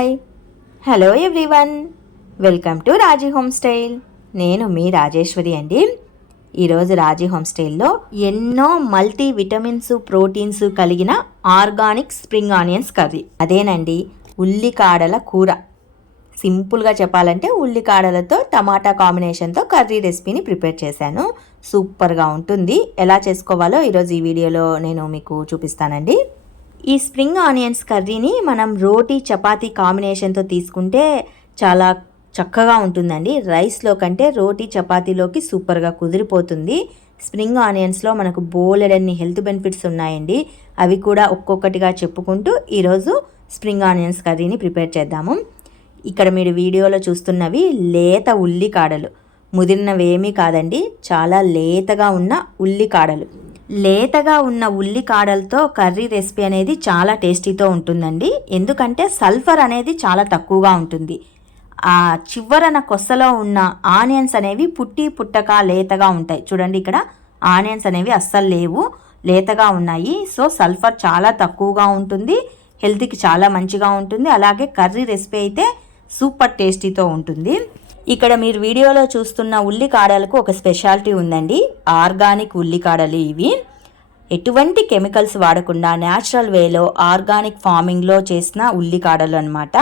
Hi. Hello everyone welcome to Raji home style నేను మీ రాజేశ్వరి అండి. ఈరోజు రాజీ హోమ్ స్టైల్లో ఎన్నో మల్టీ విటమిన్స్ ప్రోటీన్స్ కలిగిన ఆర్గానిక్ స్ప్రింగ్ ఆనియన్స్ కర్రీ. అదేనండి ఉల్లికాడల కూర. సింపుల్గా చెప్పాలంటే ఉల్లికాడలతో టమాటా కాంబినేషన్తో కర్రీ రెసిపీని ప్రిపేర్ చేశాను. సూపర్గా ఉంటుంది. ఎలా చేసుకోవాలో ఈరోజు ఈ వీడియోలో నేను మీకు చూపిస్తానండి. ఈ స్ప్రింగ్ ఆనియన్స్ కర్రీని మనం రోటీ చపాతీ కాంబినేషన్తో తీసుకుంటే చాలా చక్కగా ఉంటుందండి. రైస్లో కంటే రోటీ చపాతీలోకి సూపర్గా కుదిరిపోతుంది. స్ప్రింగ్ ఆనియన్స్లో మనకు బోలెడన్ని హెల్త్ బెనిఫిట్స్ ఉన్నాయండి. అవి కూడా ఒక్కొక్కటిగా చెప్పుకుంటూ ఈరోజు స్ప్రింగ్ ఆనియన్స్ కర్రీని ప్రిపేర్ చేద్దాము. ఇక్కడ మీరు వీడియోలో చూస్తున్నవి లేత ఉల్లికాడలు. ముదిరినవేమీ కాదండి చాలా లేతగా ఉన్న ఉల్లికాడలు. లేతగా ఉన్న ఉల్లికాడలతో కర్రీ రెసిపీ అనేది చాలా టేస్టీతో ఉంటుందండి. ఎందుకంటే సల్ఫర్ అనేది చాలా తక్కువగా ఉంటుంది. ఆ చివరన కొస్సలో ఉన్న ఆనియన్స్ అనేవి పుట్టి పుట్టక లేతగా ఉంటాయి. చూడండి ఇక్కడ ఆనియన్స్ అనేవి అస్సలు లేవు లేతగా ఉన్నాయి. సో సల్ఫర్ చాలా తక్కువగా ఉంటుంది హెల్త్కి చాలా మంచిగా ఉంటుంది. అలాగే కర్రీ రెసిపీ అయితే సూపర్ టేస్టీతో ఉంటుంది. ఇక్కడ మీరు వీడియోలో చూస్తున్న ఉల్లికాడలకు ఒక స్పెషాలిటీ ఉందండి. ఆర్గానిక్ ఉల్లికాడలు ఇవి. ఎటువంటి కెమికల్స్ వాడకుండా న్యాచురల్ వేలో ఆర్గానిక్ ఫార్మింగ్లో చేసిన ఉల్లికాడలు అనమాట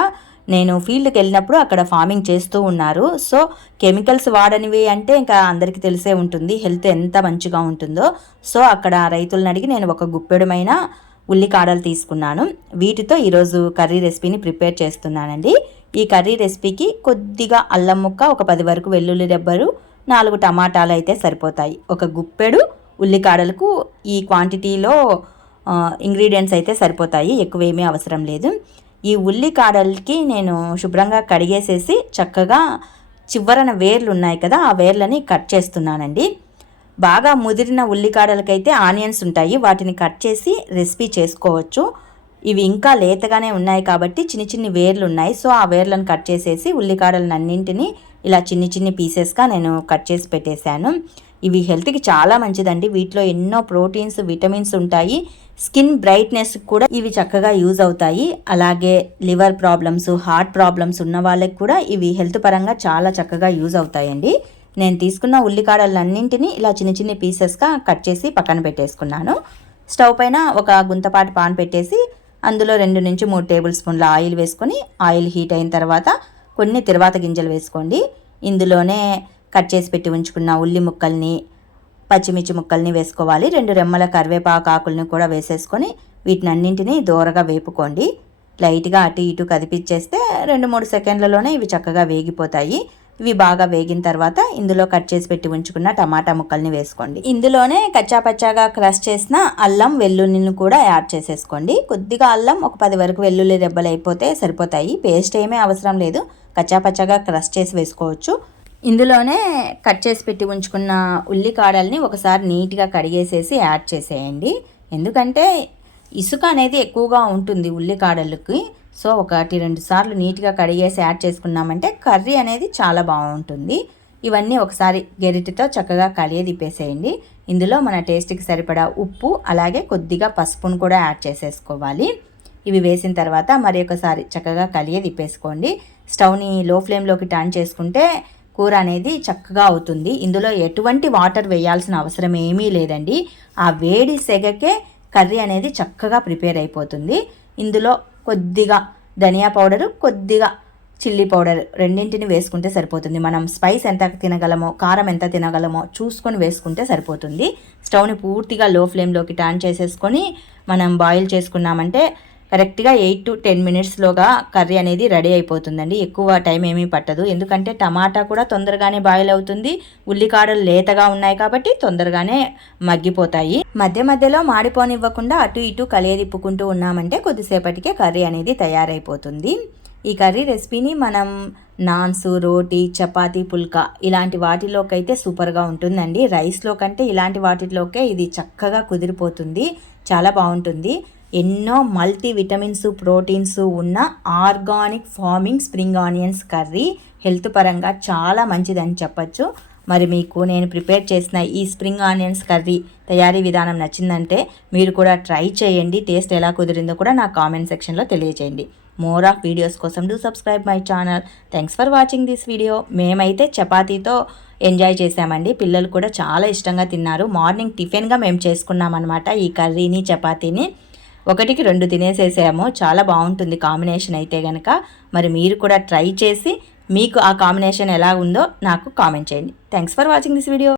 నేను ఫీల్డ్కి వెళ్ళినప్పుడు అక్కడ ఫార్మింగ్ చేస్తూ ఉన్నారు. సో కెమికల్స్ వాడనివి అంటే ఇంకా అందరికీ తెలిసే ఉంటుంది. హెల్త్ ఎంత మంచిగా ఉంటుందో. సో అక్కడ రైతులను అడిగి నేను ఒక గుప్పెడమైన ఉల్లికాడలు తీసుకున్నాను. వీటితో ఈరోజు కర్రీ రెసిపీని ప్రిపేర్ చేస్తున్నానండి. ఈ కర్రీ రెసిపీకి కొద్దిగా అల్లం ముక్క ఒక పది వరకు వెల్లుల్లి రెబ్బరు నాలుగు టమాటాలు అయితే సరిపోతాయి. ఒక గుప్పెడు ఉల్లికాడలకు ఈ క్వాంటిటీలో ఇంగ్రీడియంట్స్ అయితే సరిపోతాయి. ఎక్కువేమీ అవసరం లేదు. ఈ ఉల్లికాడలకి నేను శుభ్రంగా కడిగేసేసి చక్కగా చివరన వేర్లు ఉన్నాయి కదా ఆ వేర్లని కట్ చేస్తున్నానండి. బాగా ముదిరిన ఉల్లికాడలకైతే ఆనియన్స్ ఉంటాయి. వాటిని కట్ చేసి రెసిపీ చేసుకోవచ్చు. ఇవి ఇంకా లేతగానే ఉన్నాయి కాబట్టి చిన్ని చిన్ని వేర్లు ఉన్నాయి. సో ఆ వేర్లను కట్ చేసేసి ఉల్లికాడలను అన్నింటినీ ఇలా చిన్ని చిన్ని పీసెస్గా నేను కట్ చేసి పెట్టేశాను. ఇవి హెల్త్కి చాలా మంచిదండి. వీటిలో ఎన్నో ప్రోటీన్స్ విటమిన్స్ ఉంటాయి. స్కిన్ బ్రైట్నెస్ కూడా ఇవి చక్కగా యూజ్ అవుతాయి. అలాగే లివర్ ప్రాబ్లమ్స్ హార్ట్ ప్రాబ్లమ్స్ ఉన్న వాళ్ళకి కూడా ఇవి హెల్త్ పరంగా చాలా చక్కగా యూజ్ అవుతాయండి. నేను తీసుకున్న ఉల్లికాడలన్నింటినీ ఇలా చిన్న చిన్న పీసెస్గా కట్ చేసి పక్కన పెట్టేసుకున్నాను. స్టవ్ పైన ఒక గుంతపాటి పాన్ పెట్టేసి అందులో రెండు నుంచి మూడు టేబుల్ స్పూన్ల ఆయిల్ వేసుకొని ఆయిల్ హీట్ అయిన తర్వాత కొన్ని తిరువాత గింజలు వేసుకోండి. ఇందులోనే కట్ చేసి పెట్టి ఉంచుకున్న ఉల్లి ముక్కల్ని పచ్చిమిర్చి ముక్కల్ని వేసుకోవాలి. రెండు రెమ్మల కరివేపాకు ఆకుల్ని కూడా వేసేసుకొని వీటిని అన్నింటినీ దూరగా వేపుకోండి. లైట్గా అటు ఇటు కదిపిచ్చేస్తే రెండు మూడు సెకండ్లలోనే ఇవి చక్కగా వేగిపోతాయి. ఇవి బాగా వేగిన తర్వాత ఇందులో కట్ చేసి పెట్టి ఉంచుకున్న టమాటా ముక్కల్ని వేసుకోండి. ఇందులోనే కచ్చాపచ్చాగా క్రష్ చేసిన అల్లం వెల్లుల్లిని కూడా యాడ్ చేసేసుకోండి. కొద్దిగా అల్లం ఒక పది వరకు వెల్లుల్లి రెబ్బలు అయిపోతే సరిపోతాయి. పేస్ట్ ఏమీ అవసరం లేదు. కచ్చాపచ్చాగా క్రష్ చేసి వేసుకోవచ్చు. ఇందులోనే కట్ చేసి పెట్టి ఉంచుకున్న ఉల్లికాడల్ని ఒకసారి నీట్గా కడిగేసేసి యాడ్ చేసేయండి. ఎందుకంటే ఇసుక అనేది ఎక్కువగా ఉంటుంది ఉల్లికాడలకి. సో ఒకటి రెండు సార్లు నీట్గా కడిగేసి యాడ్ చేసుకున్నామంటే కర్రీ అనేది చాలా బాగుంటుంది. ఇవన్నీ ఒకసారి గెరిటితో చక్కగా కలియ తిప్పేసేయండి. ఇందులో మన టేస్ట్కి సరిపడా ఉప్పు అలాగే కొద్దిగా పసుపును కూడా యాడ్ చేసేసుకోవాలి. ఇవి వేసిన తర్వాత మరి ఒకసారి చక్కగా కలియదిప్పేసుకోండి స్టవ్ని లో ఫ్లేమ్లోకి టర్న్ చేసుకుంటే కూర అనేది చక్కగా అవుతుంది. ఇందులో ఎటువంటి వాటర్ వేయాల్సిన అవసరం ఏమీ లేదండి. ఆ వేడి సెగకే కర్రీ అనేది చక్కగా ప్రిపేర్ అయిపోతుంది. ఇందులో కొద్దిగా ధనియా పౌడరు కొద్దిగా చిల్లీ పౌడర్ రెండింటిని వేసుకుంటే సరిపోతుంది. మనం స్పైస్ ఎంత తినగలమో కారం ఎంత తినగలమో చూసుకొని వేసుకుంటే సరిపోతుంది. స్టవ్ని పూర్తిగా లో ఫ్లేమ్లోకి టర్న్ చేసేసుకొని మనం బాయిల్ చేసుకున్నామంటే కరెక్ట్గా ఎయిట్ టు టెన్ మినిట్స్లోగా కర్రీ అనేది రెడీ అయిపోతుందండి. ఎక్కువ టైం ఏమీ పట్టదు. ఎందుకంటే టమాటా కూడా తొందరగానే బాయిల్ అవుతుంది. ఉల్లికాడలు లేతగా ఉన్నాయి కాబట్టి తొందరగానే మగ్గిపోతాయి. మధ్య మధ్యలో మాడిపోనివ్వకుండా అటు ఇటు కలియదిప్పుకుంటూ ఉన్నామంటే కొద్దిసేపటికే కర్రీ అనేది తయారైపోతుంది. ఈ కర్రీ రెసిపీని మనం నాన్స్ రోటీ చపాతీ పుల్కా ఇలాంటి వాటిలోకి అయితే సూపర్గా ఉంటుందండి. రైస్లో కంటే ఇలాంటి వాటిలోకే ఇది చక్కగా కుదిరిపోతుంది. చాలా బాగుంటుంది. ఎన్నో మల్టీ విటమిన్స్ ప్రోటీన్స్ ఉన్న organic farming spring onions curry health పరంగా చాలా మంచిదని చెప్పచ్చు. మరి మీకు నేను ప్రిపేర్ చేసిన ఈ స్ప్రింగ్ ఆనియన్స్ కర్రీ తయారీ విధానం నచ్చిందంటే మీరు కూడా ట్రై చేయండి. టేస్ట్ ఎలా కుదిరిందో కూడా నా కామెంట్ సెక్షన్లో తెలియజేయండి మోర్ ఆఫ్ వీడియోస్ కోసం do subscribe my channel. Thanks for watching this video. మేమైతే చపాతీతో ఎంజాయ్ చేసామండి పిల్లలు కూడా చాలా ఇష్టంగా తిన్నారు. మార్నింగ్ టిఫిన్గా మేము చేసుకున్నాం అనమాట ఈ కర్రీని చపాతీని. ఒకటికి రెండు తినేసేసాము. చాలా బాగుంటుంది కాంబినేషన్ అయితే కనుక మరి మీరు కూడా ట్రై చేసి మీకు ఆ కాంబినేషన్ ఎలా ఉందో నాకు కామెంట్ చేయండి. Thanks for watching this video